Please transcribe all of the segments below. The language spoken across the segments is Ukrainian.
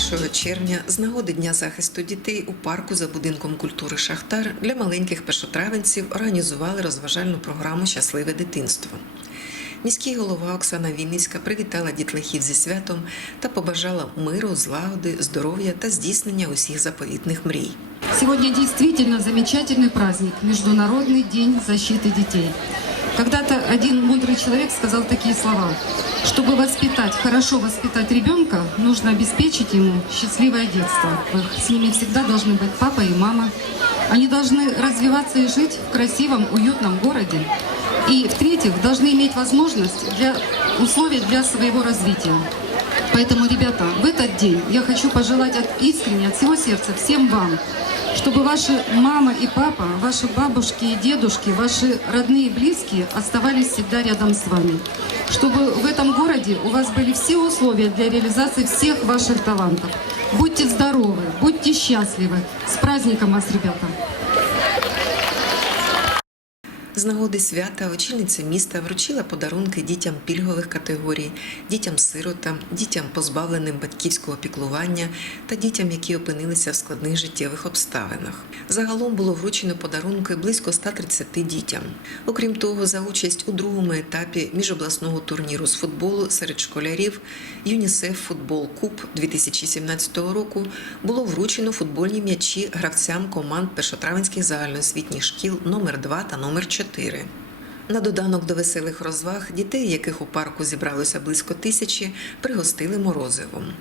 1 червня з нагоди Дня захисту дітей у парку за будинком культури Шахтар для маленьких першотравенців організували розважальну програму Щасливе дитинство. Міський голова Оксана Вінницька привітала дітлахів зі святом та побажала миру, злагоди, здоров'я та здійснення усіх заповітних мрій. Сегодня действительно замечательный праздник – Международный день защиты детей. Когда-то один мудрый человек сказал такие слова. Чтобы воспитать, хорошо воспитать ребенка, нужно обеспечить ему счастливое детство. С ними всегда должны быть папа и мама. Они должны развиваться и жить в красивом, уютном городе. И, в-третьих, должны иметь возможность для условий для своего развития. Поэтому, ребята, в этот день я хочу пожелать от, искренне, от всего сердца всем вам, чтобы ваши мама и папа, ваши бабушки и дедушки, ваши родные и близкие оставались всегда рядом с вами. Чтобы в этом городе у вас были все условия для реализации всех ваших талантов. Будьте здоровы, будьте счастливы. С праздником вас, ребята! З нагоди свята очільниця міста вручила подарунки дітям пільгових категорій, дітям-сиротам, дітям, позбавленим батьківського піклування та дітям, які опинилися в складних життєвих обставинах. Загалом було вручено подарунки близько 130 дітям. Окрім того, за участь у другому етапі міжобласного турніру з футболу серед школярів ЮНІСЕФ Футбол Куб 2017 року було вручено футбольні м'ячі гравцям команд першотравенських загальноосвітніх шкіл номер 2 та номер 4. На доданок до веселих розваг дітей, яких у парку зібралося близько тисячі, пригостили морозивом.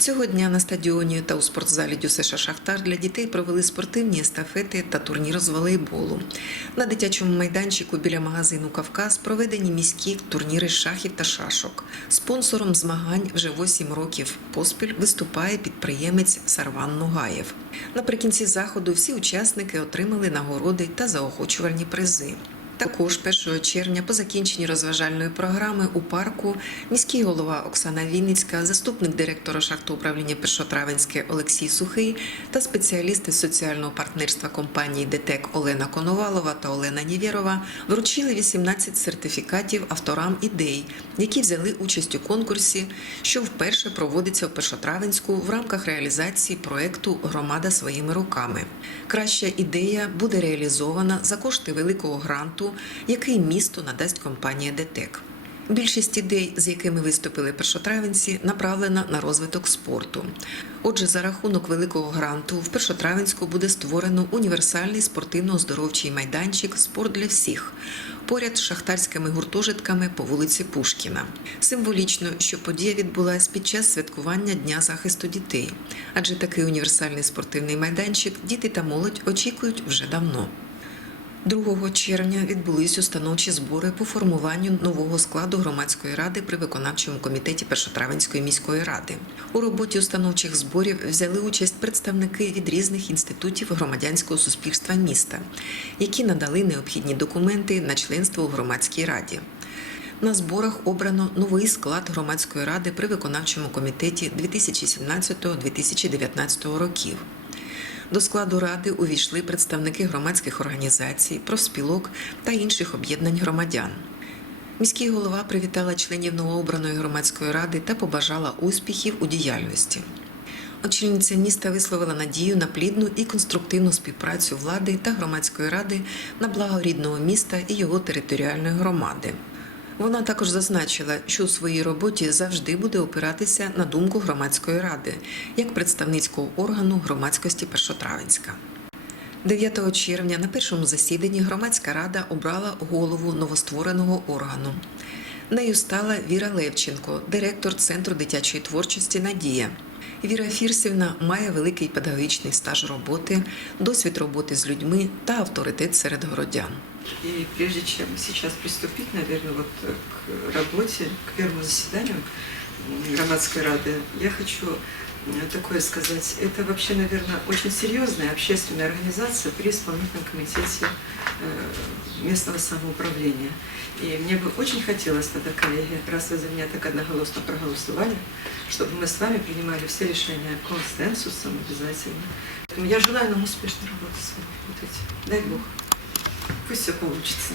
Цього дня на стадіоні та у спортзалі Дюсеша Шахтар для дітей провели спортивні естафети та турнір з волейболу. На дитячому майданчику біля магазину Кавказ проведені міські турніри шахів та шашок. Спонсором змагань вже 8 років поспіль виступає підприємець Сарван Нугаєв. Наприкінці заходу всі учасники отримали нагороди та заохочувальні призи. Також 1 червня, по закінченні розважальної програми у парку, міський голова Оксана Вінницька, заступник директора шахтоуправління Першотравенське Олексій Сухий та спеціалісти соціального партнерства компанії ДТЕК Олена Коновалова та Олена Нівєрова вручили 18 сертифікатів авторам ідей, які взяли участь у конкурсі, що вперше проводиться у Першотравенську в рамках реалізації проекту Громада своїми руками. Краща ідея буде реалізована за кошти великого гранту, який місту надасть компанія ДТЕК. Більшість ідей, з якими виступили першотравенці, направлена на розвиток спорту. Отже, за рахунок великого гранту в Першотравенську буде створено універсальний спортивно-оздоровчий майданчик Спорт для всіх поряд з шахтарськими гуртожитками по вулиці Пушкіна. Символічно, що подія відбулася під час святкування Дня захисту дітей, адже такий універсальний спортивний майданчик діти та молодь очікують вже давно. 2 червня відбулись установчі збори по формуванню нового складу громадської ради при виконавчому комітеті Першотравенської міської ради. У роботі установчих зборів взяли участь представники від різних інститутів громадянського суспільства міста, які надали необхідні документи на членство у громадській раді. На зборах обрано новий склад громадської ради при виконавчому комітеті 2017-2019 років. До складу ради увійшли представники громадських організацій, профспілок та інших об'єднань громадян. Міський голова привітала членів новообраної громадської ради та побажала успіхів у діяльності. Очільниця міста висловила надію на плідну і конструктивну співпрацю влади та громадської ради на благо рідного міста і його територіальної громади. Вона також зазначила, що у своїй роботі завжди буде опиратися на думку громадської ради як представницького органу громадськості Першотравенська. 9 червня на першому засіданні громадська рада обрала голову новоствореного органу. Нею стала Віра Левченко, директор Центру дитячої творчості Надія. Віра Фірсівна має великий педагогічний стаж роботи, досвід роботи з людьми та авторитет серед городян. И прежде чем сейчас приступить, наверное, вот к работе, к первому заседанию громадской рады, я хочу м, такое сказать. Это вообще, наверное, очень серьезная общественная организация при исполнительном комитете э, местного самоуправления. И мне бы очень хотелось тогда, коллеги, раз вы за меня так одноголосно проголосовали, чтобы мы с вами принимали все решения консенсусом обязательно. Поэтому я желаю нам успешной работы с вами. Вот эти. Дай Бог. Пусть все получится.